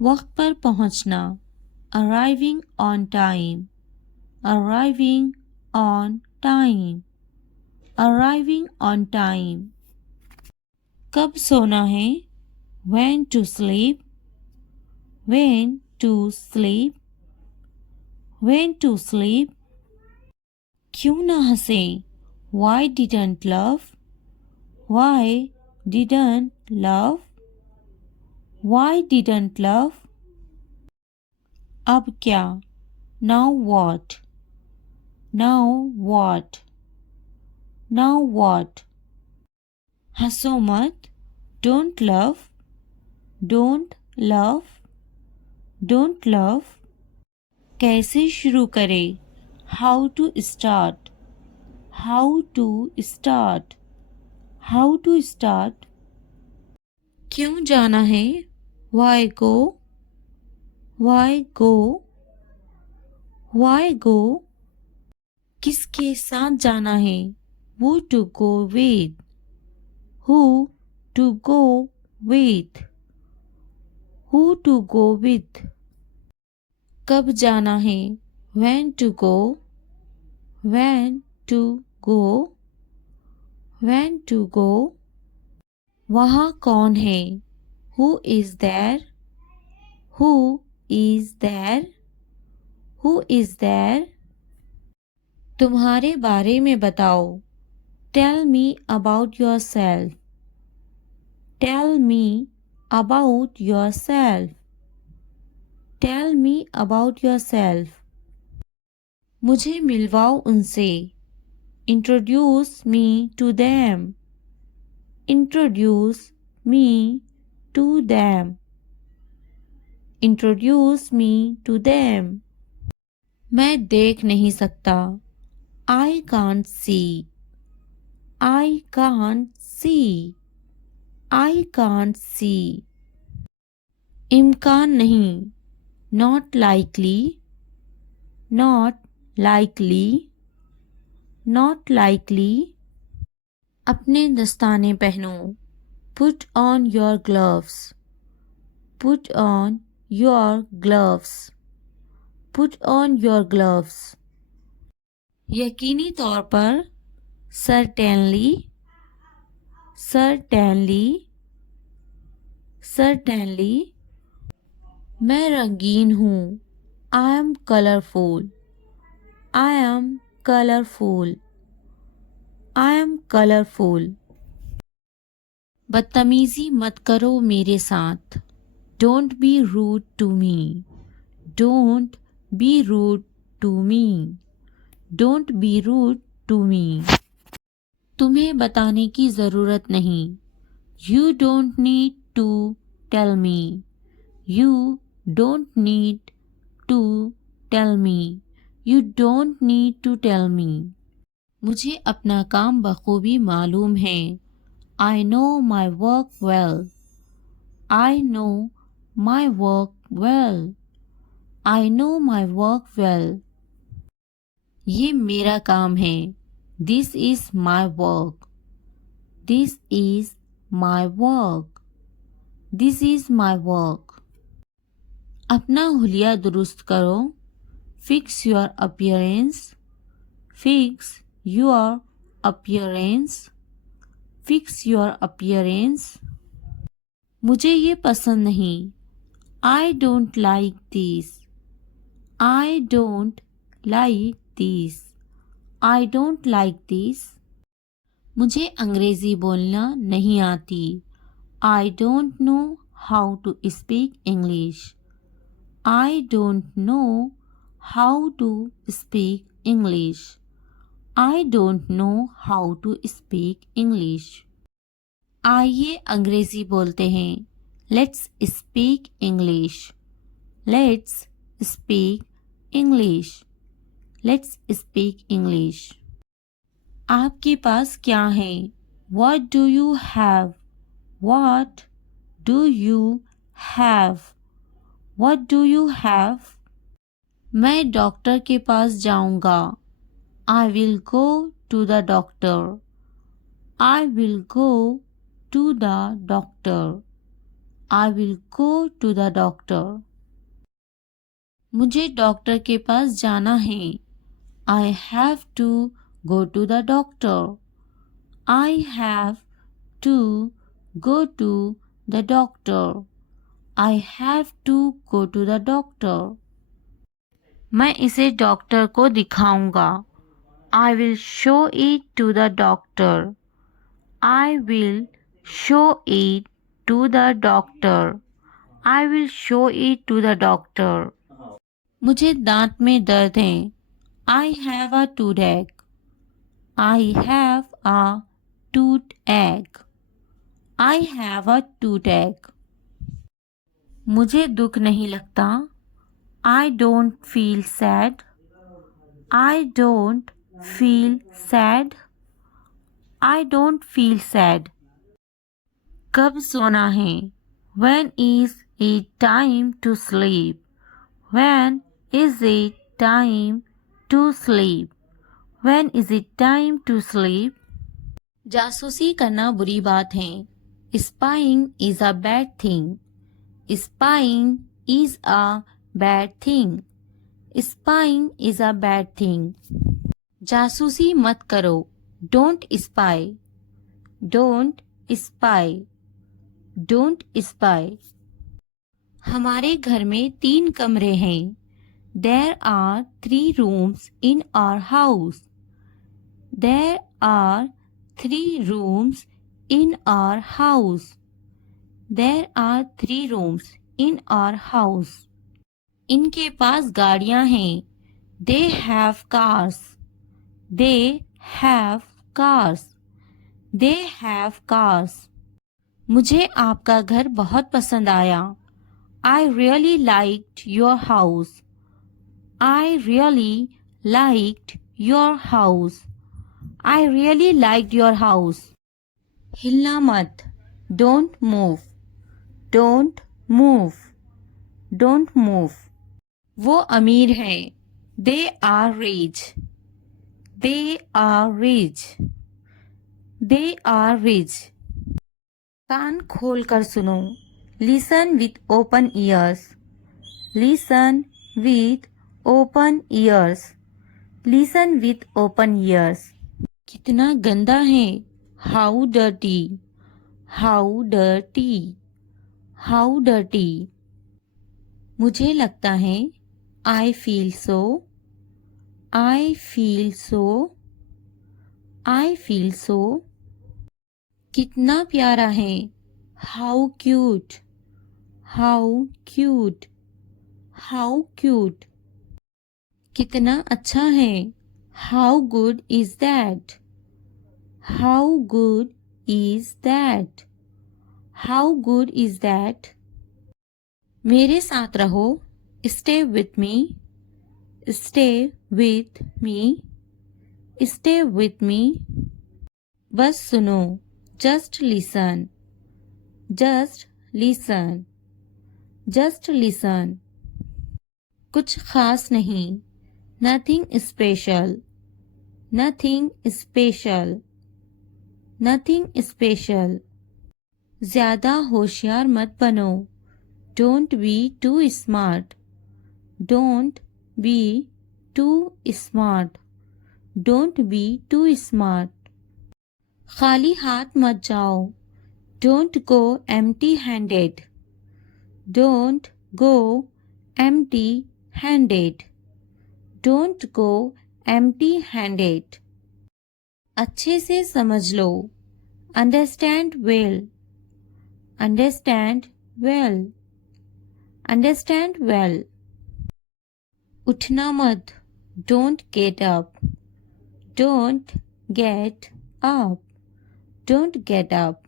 वक्त पर पहुंचना, arriving on time, arriving on time, arriving on time. कब सोना है, when to sleep, when to sleep, when to sleep. क्यों ना हंसे, why didn't laugh, why didn't laugh, why didn't laugh. अब क्या, now what, now what, now what. हंसो मत, don't laugh, don't laugh, don't laugh. कैसे शुरू करें, how to start, how to start, how to start. क्यों जाना है, why go, why go, why go. किसके साथ जाना है, who to go with, who to go with, who to go with. कब जाना है, when to go, when to go, when to go. वहाँ कौन है, who is there, who is there, who is there. तुम्हारे बारे में बताओ, tell me about yourself, tell me about yourself, tell me about yourself. मुझे मिलवाओ उनसे, introduce me to them, introduce me to them, introduce me to them. मैं देख नहीं सकता, I can't see, I can't see, I can't see. इम्कान नहीं, not likely, not likely, not likely. अपने दस्ताने पहनो, put on your gloves, put on your gloves, put on your gloves. यकीनी तौर पर, certainly, certainly, certainly. मैं रंगीन हूँ, I am colorful, I am colorful, I am colorful. बदतमीजी मत करो मेरे साथ, don't be rude to me, don't be rude to me, don't be rude to me. तुम्हें बताने की ज़रूरत नहीं, you don't need to tell me, you don't need to tell me, you don't need to tell me. मुझे अपना काम बखूबी मालूम है, I know my work well, I know my work well, I know my work well. ये मेरा काम है, this is my work, this is my work, this is my work. अपना हुलिया दुरुस्त करो, fix your appearance, fix your appearance, fix your appearance. मुझे ये पसंद नहीं, I don't like this, I don't like this, I don't like this. मुझे अंग्रेज़ी बोलना नहीं आती, I don't know how to speak English, I don't know how to speak English, I don't know how to speak English. आइए अंग्रेज़ी बोलते हैं, Let's speak English, Let's speak English, Let's speak English. आपके पास क्या है, What do you have, What do you have, What do you have. मैं doctor के पास जाऊंगा, I will go to the doctor, I will go to the doctor, I will go to the doctor. मुझे doctor के पास जाना है. I have to go to the doctor. I have to go to the doctor. I have to go to the doctor. मैं इसे doctor को दिखाऊंगा. I will show it to the doctor. I will show it to the doctor. I will show it to the doctor. मुझे दांत में दर्द है. I have a toothache. I have a toothache. I have a toothache. मुझे दुख नहीं लगता. I don't feel sad. I don't feel sad. I don't feel sad. कब सोना है? When is it time to sleep? When is it time to sleep? When is it time to sleep? जासूसी करना बुरी बात है. Spying is a bad thing. Spying is a bad thing. Spying is a bad thing. जासूसी मत करो. Don't spy. Don't spy. Don't spy. हमारे घर में 3 कमरे हैं. There are 3 rooms in our house. There are 3 rooms in our house. There are 3 rooms in our house. इनके पास गाड़ियां हैं. They have cars. They have cars. They have cars. मुझे आपका घर बहुत पसंद आया. I really liked your house. I really liked your house. I really liked your house. हिलना मत. Don't move. Don't move. Don't move. वो अमीर हैं. They are rich. They are rich. They are rich. कान खोल कर सुनो. Listen with open ears. Listen with open ears. Listen with open ears. कितना गंदा है. How dirty. How dirty. How dirty. मुझे लगता है. I feel so. I feel so. I feel so. कितना प्यारा है. How cute. How cute. How cute. कितना अच्छा है. How good is that? How good is that? How good is that? मेरे साथ रहो. Stay with me. Stay with me. Stay with me. बस सुनो. Just listen. Just listen. Just listen. कुछ खास नहीं. Nothing special. Nothing special. Nothing special. ज़्यादा होशियार मत बनो. Don't be too smart. Don't be too smart. Don't be too smart. खाली हाथ मत जाओ. Don't go empty-handed. Don't go empty-handed. Don't go empty-handed. अच्छे से समझ लो. Understand well. Understand well. Understand well. उठना मत. Don't get up. Don't get up. Don't get up.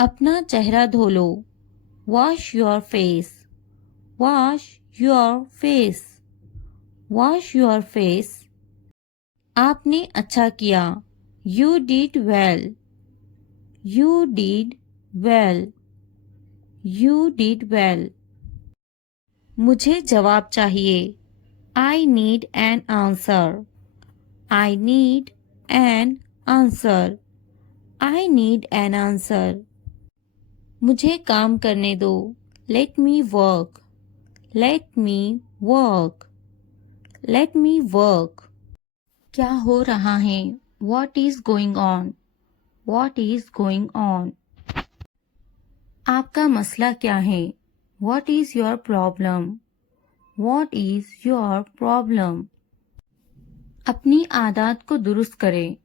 अपना चेहरा धो लो. Wash your face. Wash your face. Wash your face. आपने अच्छा किया. You did well. You did well. You did well. मुझे जवाब चाहिए. I need an answer. I need an answer. I need an answer. मुझे काम करने दो. Let me work. Let me work. Let me work. क्या हो रहा है? What is going on? What is going on? आपका मसला क्या है? What is your problem? What is your problem? अपनी आदत को दुरुस्त करें.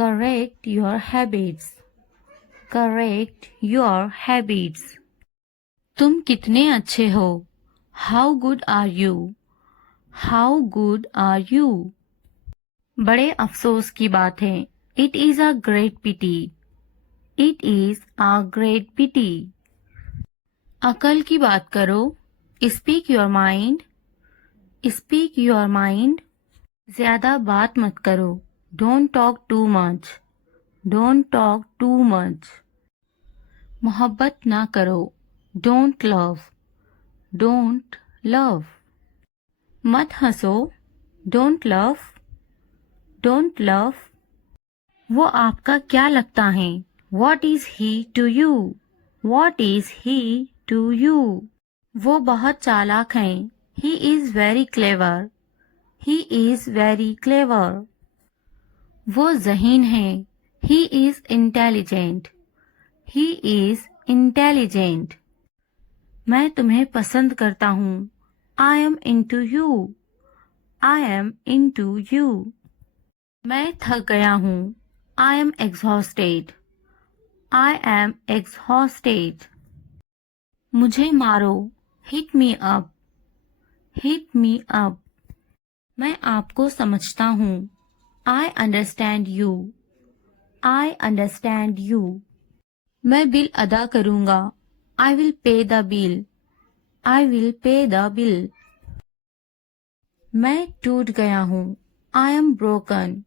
Correct your habits. Correct your habits. तुम कितने अच्छे हो? How good are you? How good are you? बड़े अफसोस की बात है. It is a great pity. It is a great pity. अकल की बात करो. Speak your mind. Speak your mind. ज्यादा बात मत करो. Don't talk too much. Don't talk too much. मोहब्बत ना करो. Don't love. Don't love. मत हंसो. Don't laugh. Don't laugh. वो आपका क्या लगता है? What is he to you? What is he to you? वो बहुत चालाक हैं. He is very clever. He is very clever. वो ज़हीन है. He is intelligent. He is intelligent. मैं तुम्हें पसंद करता हूँ. I am into you. I am into you. मैं थक गया हूँ. I am exhausted. I am exhausted. मुझे मारो. Hit me up. Hit me up. मैं आपको समझता हूँ. I understand you. I understand you. मैं बिल अदा करूँगा. I will pay the bill. I will pay the bill. मैं टूट गया हूँ. I am broken.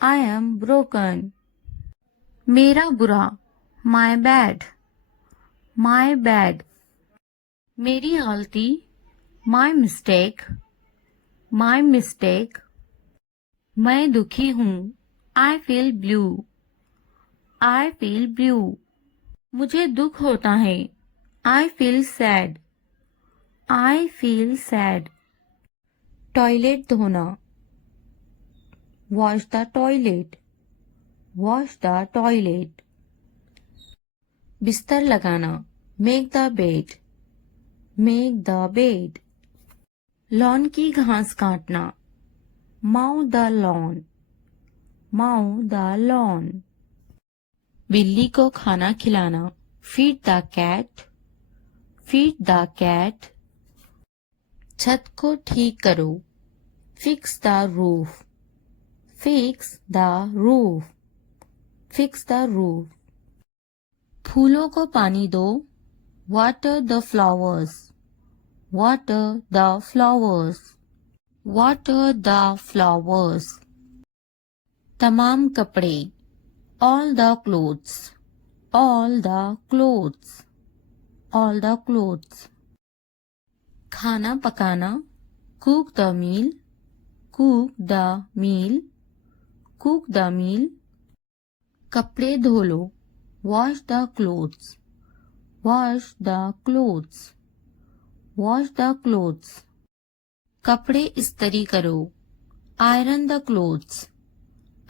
I am broken. मेरा बुरा. My bad. My bad. मेरी गलती. My mistake. My mistake. मैं दुखी हूँ. I feel blue. I feel blue. मुझे दुख होता है. I feel sad. I feel sad. Toilet धोना. Wash the toilet. Wash the toilet. बिस्तर लगाना. Make the bed. Make the bed. Lawn की घास काटना. Mow the lawn. Mow the lawn. बिल्ली को खाना खिलाना. Feed the cat. Feed the cat. छत को ठीक करो. Fix the roof. Fix the roof. Fix the roof. फूलों को पानी दो. Water the flowers. Water the flowers. Water the flowers. तमाम कपड़े. All the clothes. All the clothes. All the clothes. खाना पकाना. Cook the meal. Cook the meal. Cook the meal. कपड़े धो लो. Wash the clothes. Wash the clothes. Wash the clothes. कपड़े इस्त्री करो. Iron the clothes.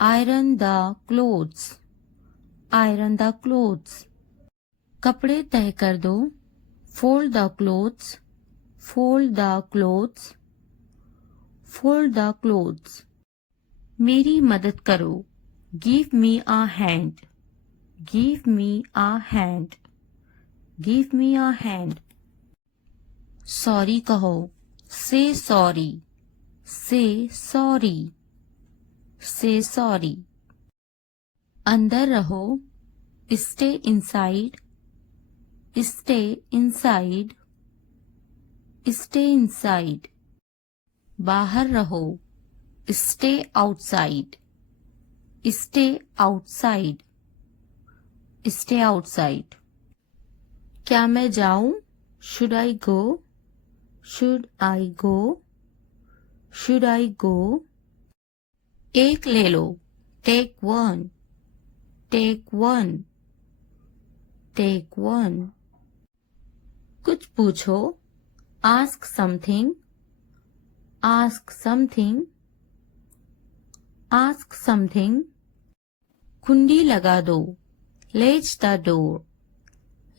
Iron the clothes. Iron the clothes. कपड़े तह कर दो. Fold the clothes. Fold the clothes. Fold the clothes. मेरी मदद करो. Give me a hand. Give me a hand. Give me a hand. Sorry कहो. Say sorry. Say sorry. Say sorry. अंदर रहो. Stay inside. Stay inside. Stay inside. बाहर रहो. Stay outside. Stay outside. Stay outside. क्या मैं जाऊं? Should I go? Should I go? Should I go? एक ले लो. Take one. Take one. Take 1। कुछ पूछो, ask something, ask something, ask something. कुंडी लगा दो, latch the door,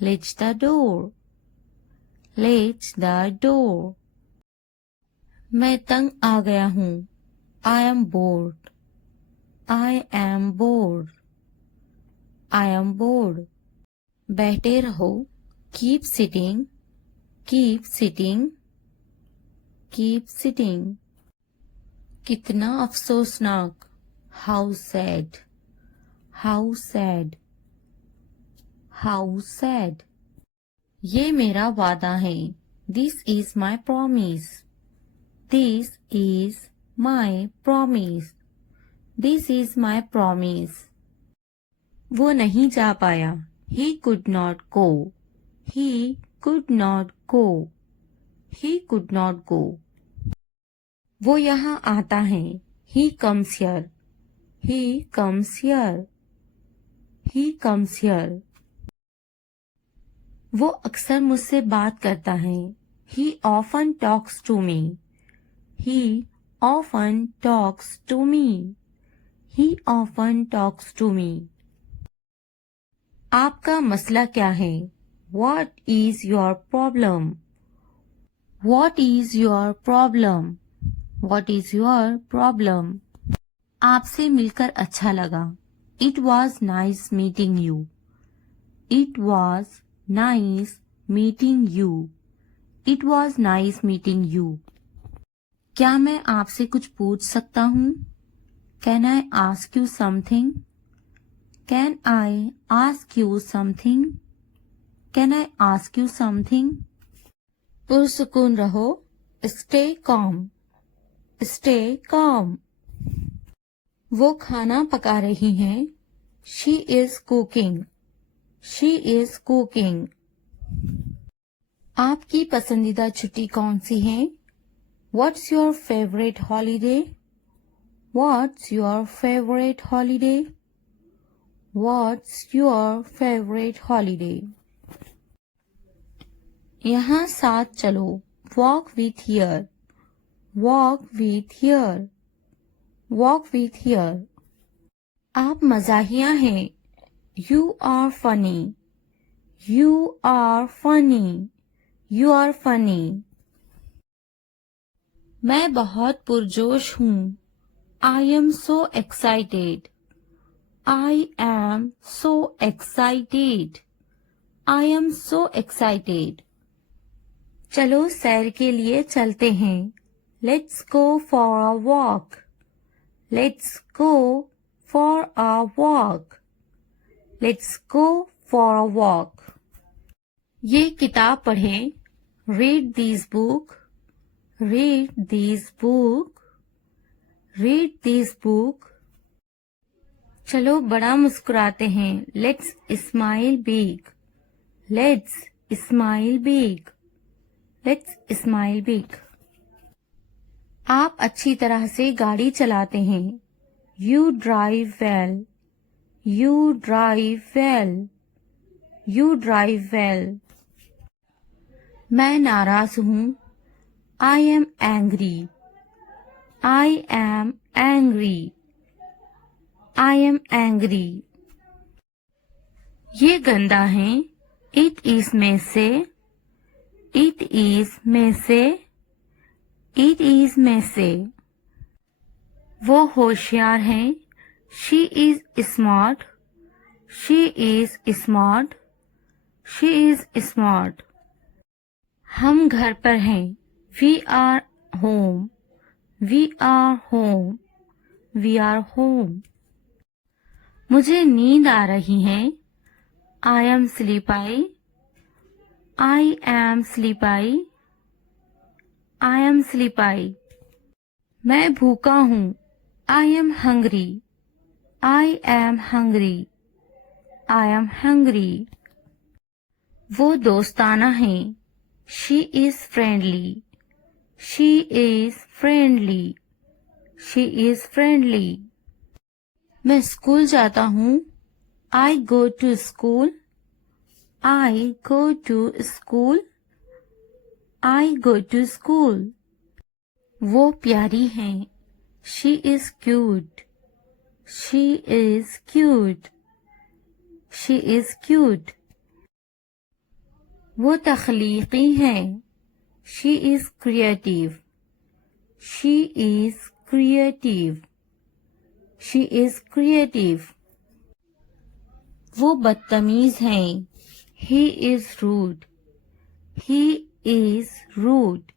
latch the door, latch the door. मैं तंग आ गया हूँ, I am bored, I am bored, I am bored. बैठे रहो, keep sitting, keep sitting, keep sitting. कितना अफसोसनाक, how sad, how sad, how sad. ये मेरा वादा है, this is my promise, this is my promise, this is my promise. वो नहीं जा पाया, he could not go, he could not go, he could not go। वो यहाँ आता है, he comes here, he comes here, he comes here। वो अक्सर मुझसे बात करता है, he often talks to me, he often talks to me, he often talks to me। आपका मसला क्या है? What is your problem? What is your problem? What is your problem? आपसे मिलकर अच्छा लगा, It was nice meeting you, It was nice meeting you, It was nice meeting you। क्या मैं आपसे कुछ पूछ सकता हूँ? Can I ask you something? Can I ask you something? Can I ask you something? पुरसुकून रहो, stay calm, stay calm। वो खाना पका रही हैं, she is cooking, she is cooking। आपकी पसंदीदा छुट्टी कौन सी है? What's your favorite holiday? What's your favorite holiday? What's your favorite holiday? यहाँ साथ चलो, walk with here, walk with here, walk with here। आप मजाहिया हैं, you are funny, you are funny, you are funny। मैं बहुत पुरजोश हूँ, I am so excited, I am so excited, I am so excited। चलो सैर के लिए चलते हैं, Let's go for a walk, Let's go for a walk, Let's go for a walk। ये किताब पढ़ें, Read this book, Read this book, Read this book। चलो बड़ा मुस्कुराते हैं, Let's smile big, Let's smile big, Let's smile big। आप अच्छी तरह से गाड़ी चलाते हैं, You drive well, You drive well, You drive well। मैं नाराज हूँ, I am angry, I am angry, I am angry। ये गंदा है, It is messy, It is messy, It is messy। वो होशियार है, She is smart, She is smart, She is smart। हम घर पर हैं, We are home, We are home, We are home। मुझे नींद आ रही है, I am sleepy, I am sleepy, I am sleepy। मैं भूखा हूँ, I am hungry, I am hungry, I am hungry। वो दोस्ताना है, She is friendly, She is friendly, She is friendly। मैं स्कूल जाता हूँ, I go to school, I go to school. I go to school. वो प्यारी हैं. She is cute. She is cute. She is cute. वो तख्लीकी हैं. She is creative. She is creative. She is creative. वो बदतमीज हैं. He is rude. He is rude.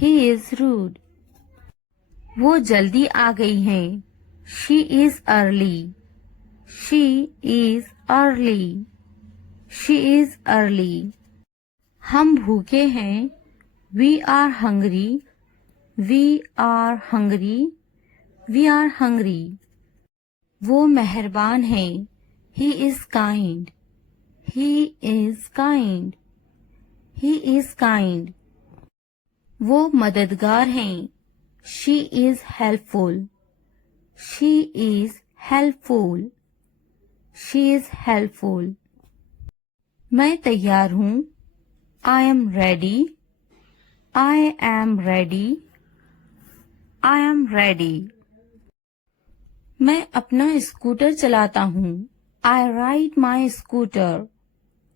He is rude. वो जल्दी आ गई हैं. She is early. She is early. She is early. हम भूखे हैं. We are hungry. We are hungry. We are hungry. वो मेहरबान हैं. He is kind. He is kind. He is kind. वो मददगार हैं. She is helpful. She is helpful. She is helpful. मैं तैयार हूँ. I am ready. I am ready. I am ready. मैं अपना स्कूटर चलाता हूँ. I ride my scooter.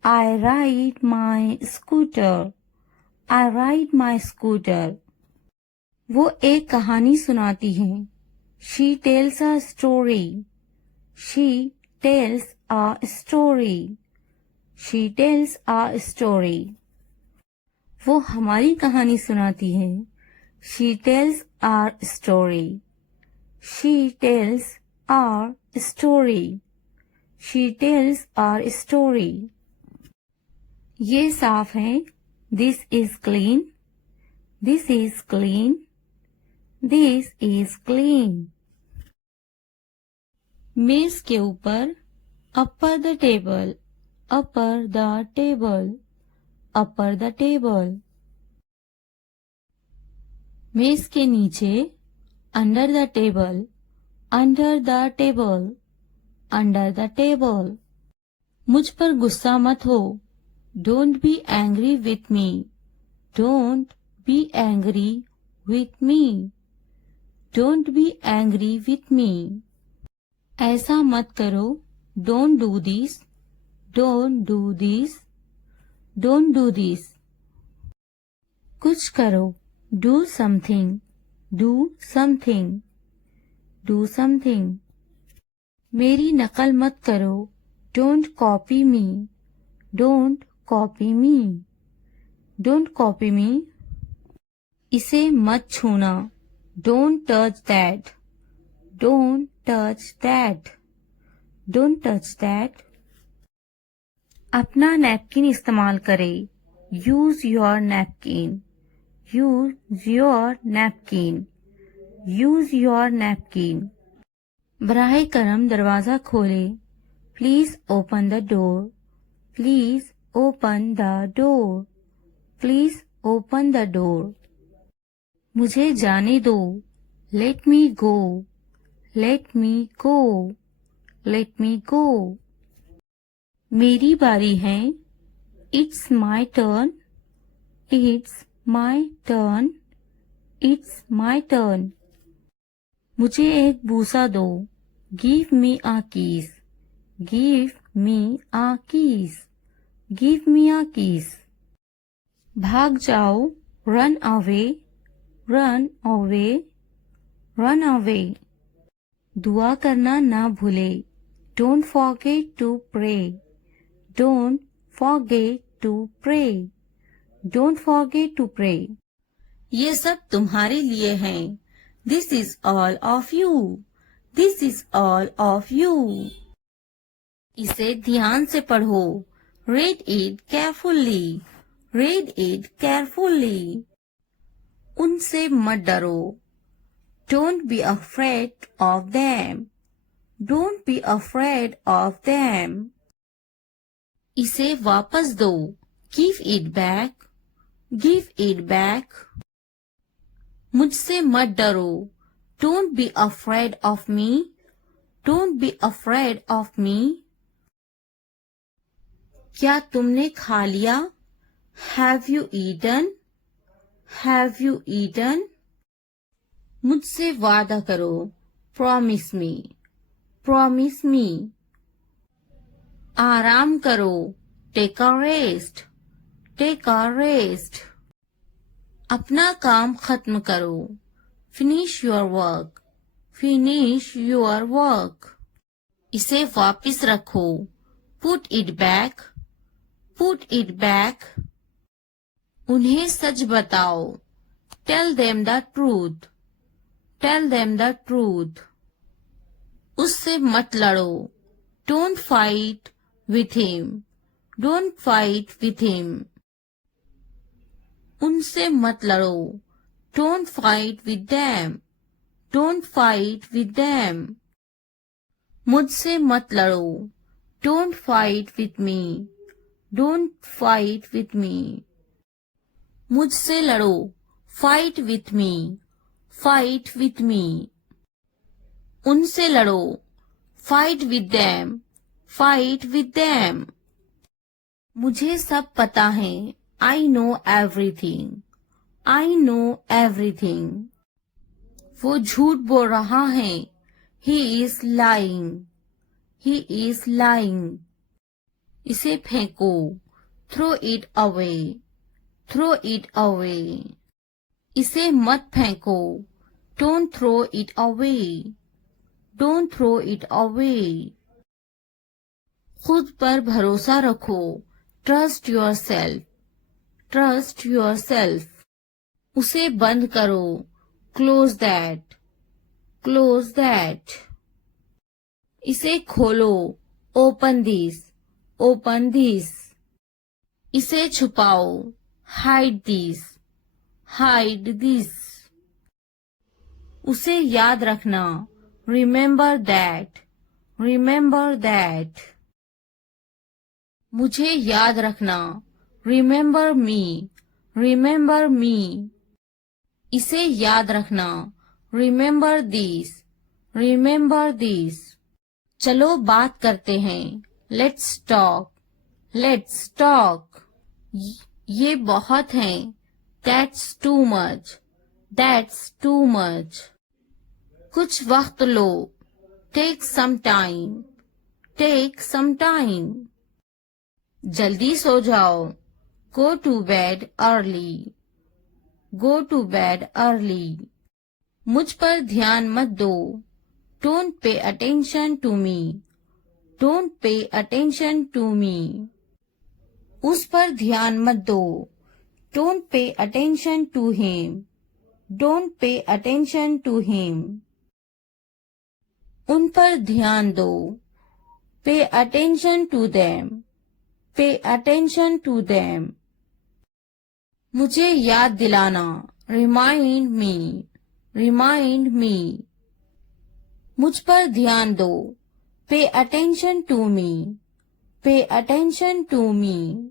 I ride my scooter. I ride my scooter. वो एक कहानी सुनाती हैं. She tells a story. She tells a story. She tells a story. वो हमारी कहानी सुनाती हैं. She tells our story. She tells our story. She tells our story. ये साफ है. This is clean. This is clean. This is clean. मेज के ऊपर. Upper the table. Upper the table. Upper the table. मेज के नीचे. Under the table. Under the table. Under the table. मुझ पर गुस्सा मत हो. Don't be angry with me. Don't be angry with me. Don't be angry with me. ऐसा मत करो. Don't do this. Don't do this. Don't do this. कुछ करो. Do something. Do something. Do something. मेरी नकल मत करो. Don't copy me. Don't copy me. Don't copy me. इसे मत छूना. Don't touch that. Don't touch that. Don't touch that. अपना नैपकिन इस्तेमाल करें. Use your napkin. Use your napkin. Use your napkin. बराहे करम दरवाजा खोले. Please open the door. Please open the door. Please open the door. मुझे जाने दो. Let me go. Let me go. Let me go. मेरी बारी है. It's my turn. It's my turn. It's my turn. मुझे एक बूसा दो. Give me a kiss. Give me a kiss. Give me a kiss. भाग जाओ. Run away. Run away. Run away. दुआ करना ना भूले. Don't forget to pray. Don't forget to pray. Don't forget to pray. ये सब तुम्हारे लिए हैं. This is all of you. This is all of you. इसे ध्यान से पढ़ो. Read it carefully. Read it carefully. उनसे मत डरो. Don't be afraid of them. Don't be afraid of them. इसे वापस दो. Give it back. Give it back. मुझसे मत डरो. Don't be afraid of me. Don't be afraid of me. क्या तुमने खा लिया? Have you eaten? Have you eaten? मुझसे वादा करो. Promise me. Promise me. आराम करो. Take a rest. Take a rest. अपना काम खत्म करो. Finish your work. Finish your work. इसे वापस रखो. Put it back. Put it back. उन्हें सच बताओ. Tell them the truth. Tell them the truth. उससे मत लड़ो. Don't fight with him. Don't fight with him. उनसे मत लड़ो. Don't fight with them. Don't fight with them. मुझसे मत लड़ो. Don't fight with me. Don't fight with me. मुझसे लड़ो. Fight with me. Fight with me. उनसे लड़ो. Fight with them. Fight with them. मुझे सब पता है. I know everything. I know everything. वो झूठ बोल रहा है. He is lying. He is lying. इसे फेंको. Throw it away. Throw it away. इसे मत फेंको. Don't throw it away. Don't throw it away. खुद पर भरोसा रखो. Trust yourself. Trust yourself. उसे बंद करो. Close that. Close that. इसे खोलो. Open this. Open this. इसे छुपाओ. Hide this. Hide this. उसे याद रखना. Remember that. Remember that. मुझे याद रखना. Remember me. Remember me. इसे याद रखना. Remember this. Remember this. चलो बात करते हैं. Let's talk. Let's talk. ये बहुत है. That's too much. That's too much. कुछ वक्त लो. Take some time. Take some time. जल्दी सो जाओ. Go to bed early. Go to bed early. मुझ पर ध्यान मत दो. Don't pay attention to me. Don't pay attention to me. उस पर ध्यान मत दो. Don't pay attention to him. Don't pay attention to him. उन पर ध्यान दो. Pay attention to them. Pay attention to them. मुझे याद दिलाना. Remind me. Remind me. मुझ पर ध्यान दो. Pay attention to me. Pay attention to me.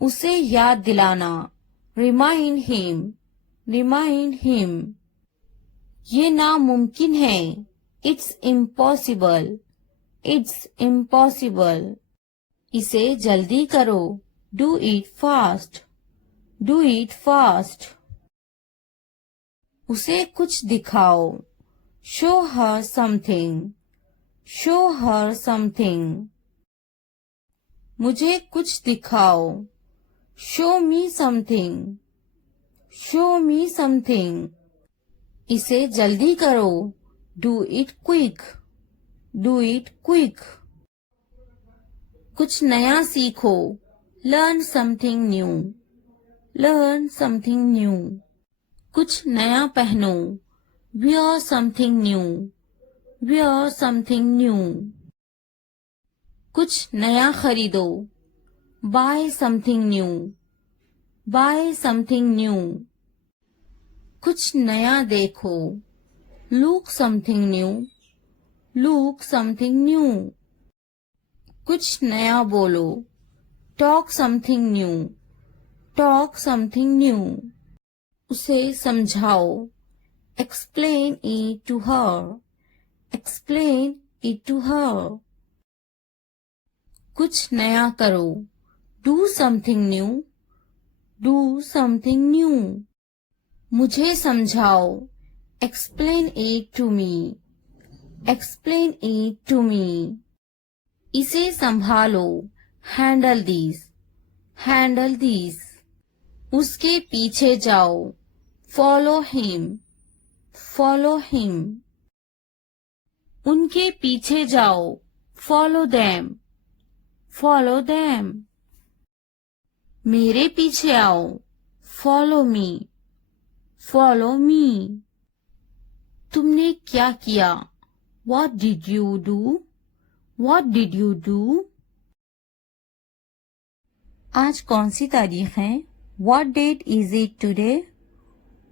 उसे याद दिलाना. Remind him. Remind him. ये नामुमकिन है. It's impossible. It's impossible. इसे जल्दी करो. Do it fast. Do it fast. उसे कुछ दिखाओ. Show her something. Show her something. मुझे कुछ दिखाओ. Show me something. Show me something. इसे जल्दी करो. Do it quick. Do it quick. कुछ नया सीखो. Learn something new. Learn something new. कुछ नया पहनो. Wear something new. Wear something new. कुछ नया खरीदो. Buy something new. Buy something new. कुछ नया देखो. Look something new. Look something new. कुछ नया बोलो. Talk something new. Talk something new. उसे समझाओ. Explain it to her. Explain it to her. कुछ नया करो, do something new, do something new. मुझे समझाओ, explain it to me, explain it to me. इसे संभालो, हैंडल दिस, हैंडल दिस। उसके पीछे जाओ, फॉलो हिम, फॉलो हिम। उनके पीछे जाओ, फॉलो देम, फॉलो देम। मेरे पीछे आओ, फॉलो मी, फॉलो मी। तुमने क्या किया, what did you do, what did you do. आज कौन सी तारीख है, what date is it today,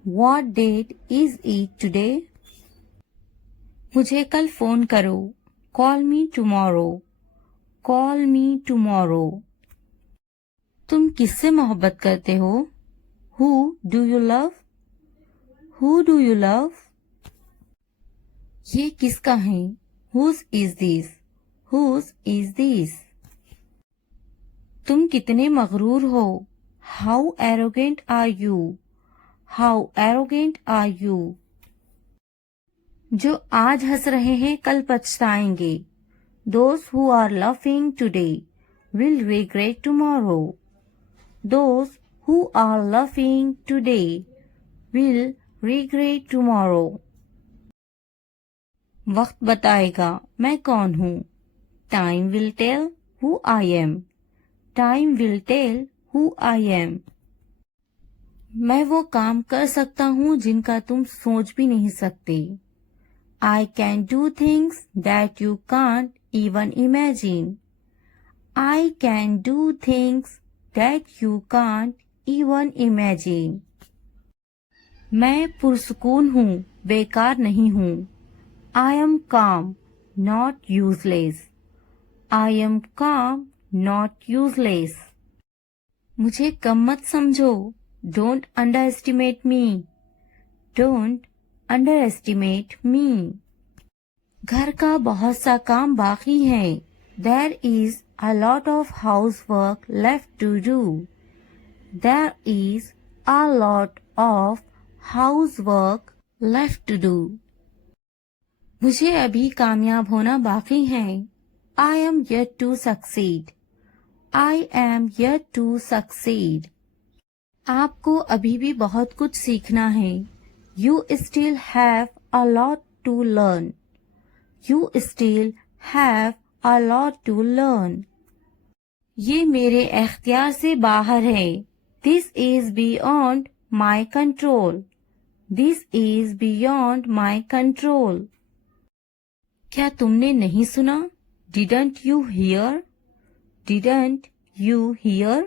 what date is it today. मुझे कल फोन करो, call me tomorrow, call me tomorrow. तुम किससे मोहब्बत करते हो, who do you love, who do you love. ये किसका है, whose is this, whose is this. तुम कितने मगरूर हो, how arrogant are you, how arrogant are you. जो आज हंस रहे हैं कल पछताएंगे, those who are laughing today will regret tomorrow, those who are laughing today will regret tomorrow. वक्त बताएगा मैं कौन हूँ, time will tell who I am, time will tell who I am. मैं वो काम कर सकता हूँ जिनका तुम सोच भी नहीं सकते, I can do things that you can't even imagine, I can do things that you can't even imagine। मैं पुरसुकून हूँ, बेकार नहीं हूँ, I am calm, not useless, I am calm, not useless। मुझे कम मत समझो, don't underestimate me, don't underestimate me। घर का बहुत सा काम बाकी है, there is a lot of housework left to do, there is a lot of housework left to do। मुझे अभी कामयाब होना बाकी है, I am yet to succeed, I am yet to succeed। आपको अभी भी बहुत कुछ सीखना है, You still have a lot to learn, You still have a lot to learn। ये मेरे एख्तियार से बाहर है, This is beyond my control, This is beyond my control। क्या तुमने नहीं सुना, Didn't you hear, Didn't you hear।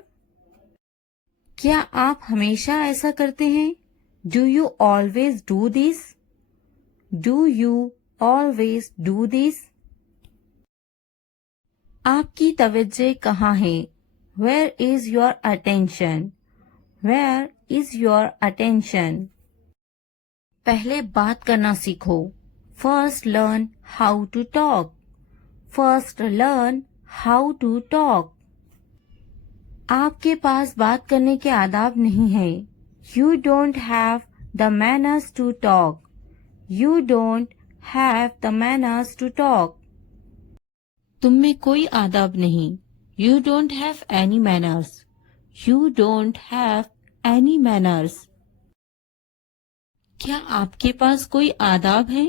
क्या आप हमेशा ऐसा करते हैं, Do you always do this, Do you always do this। आपकी तवज्जो कहाँ है, Where is your attention, Where is your attention। पहले बात करना सीखो, First learn how to talk, First learn how to talk। आपके पास बात करने के आदाब नहीं है, You don't have the manners to talk, You don't have the manners to talk। तुम में कोई आदाब नहीं, You don't have any manners, You don't have any manners। क्या आपके पास कोई आदाब है,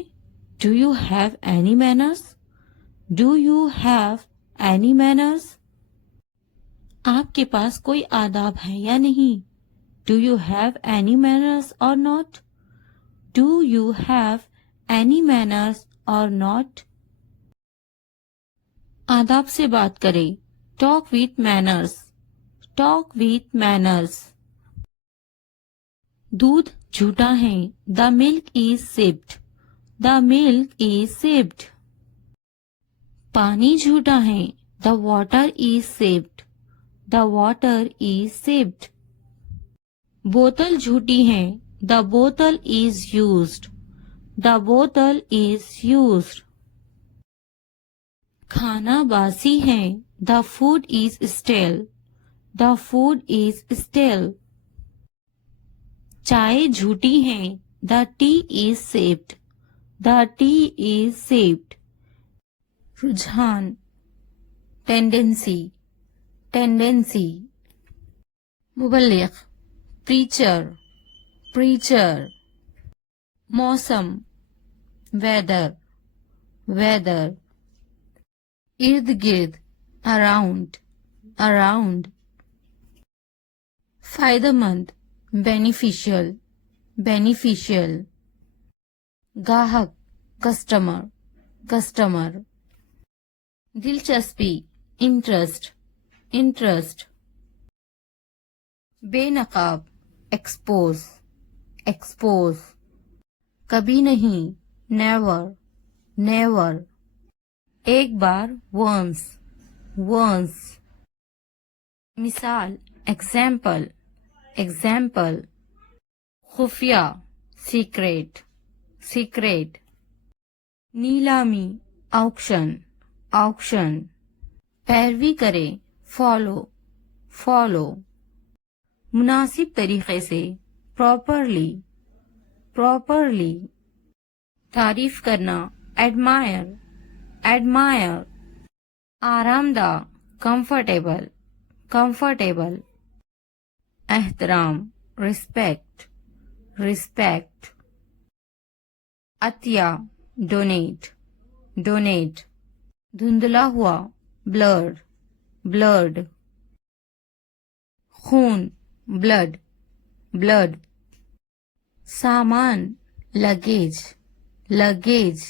Do you have any manners, Do you have any manners। आपके पास कोई आदाब है या नहीं, Do you have any manners or not, Do you have any manners or not। आदाब से बात करें, Talk with manners, Talk with manners। दूध झूठा है, The milk is sipped, The milk is sipped। पानी झूठा है, The water is sipped, The water is sipped। बोतल झूठी है, The bottle is used, The bottle is used। खाना बासी है, The food is stale. The food is stale. चाय झूठी है. The tea is saved. The tea is saved. रुझान. Tendency. Tendency. मुबल्लिग. Preacher. Preacher. मौसम. Weather. Weather. इर्द गिर्द. Around. Around. फायदेमंद. Beneficial. Beneficial. गाहक. Customer. Customer. दिलचस्पी. Interest. Interest. बेनकाब. Expose. Expose. कभी नहीं. Never. Never. एक बार. Once. Once. मिसाल. Example. Example. खुफिया. Secret. Secret. नीलामी. Auction. Auction. पैरवी करें. Follow. Follow. मुनासिब तरीके से. Properly. Properly. तारीफ करना. Admire. Admire. आरामदा. Comfortable. Comfortable. एहतराम. Respect. Respect. Atiya. Donate. Donate. धुंधला हुआ. Blurred. Blurred. खून. Blood. Blood. सामान. Luggage. Luggage.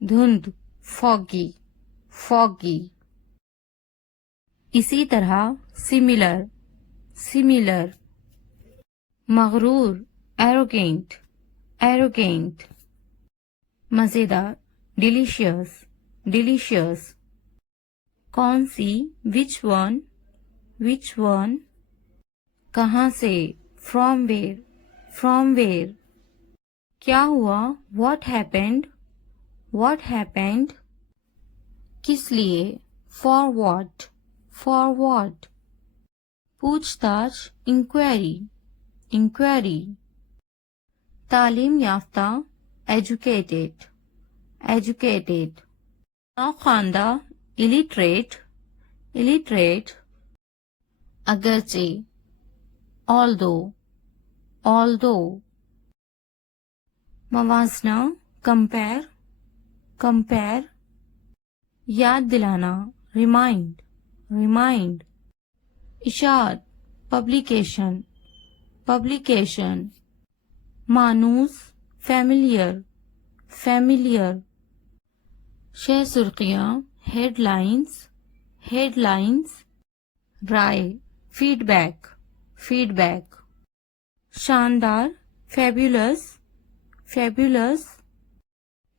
धुंध. Foggy. Foggy. इसी तरह. Similar. Similar. मगरूर. Arrogant. Arrogant. मजेदार. Delicious. Delicious. कौन सी. Which one. Which one. कहाँ से. From where. From where. क्या हुआ. What happened. What happened. किस लिए. For what. For what. पूछताछ. Inquiry. Inquiry. तालीम याफ्ता. Educated. Educated. नौखानदा. Illiterate. Illiterate. अगरचे. Although. Although. मवाजना. Compare. Compare. याद दिलाना. Remind. Remind. इशात. Publication. Publication. मानूस. Familiar. Familiar. शह सुर्खियाँ. Headlines. Headlines. राय. Feedback. Feedback. शानदार. Fabulous. Fabulous.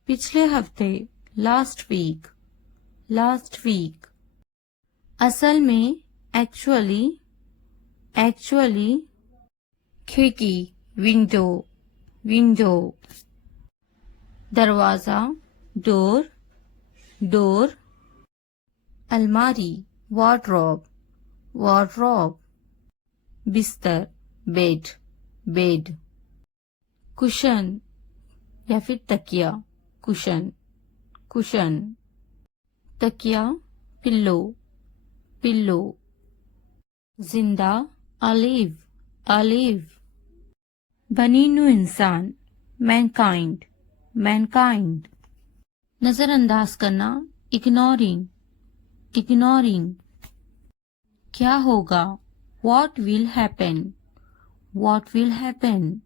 पिछले हफ्ते. Last week. Last week. असल में. Actually. Actually. खिड़की. Window. Window. दरवाजा. Door. Door. अलमारी. Wardrobe. Wardrobe. बिस्तर. Bed. Bed. कुशन या फिर तकिया. कुशन. कुशन. तकिया. पिल्लो. पिल्लो. जिंदा. Alive. Alive. बनीनु इंसान. Mankind. Mankind. नजरअंदाज करना. Ignoring. Ignoring. क्या होगा. What will happen. What will happen.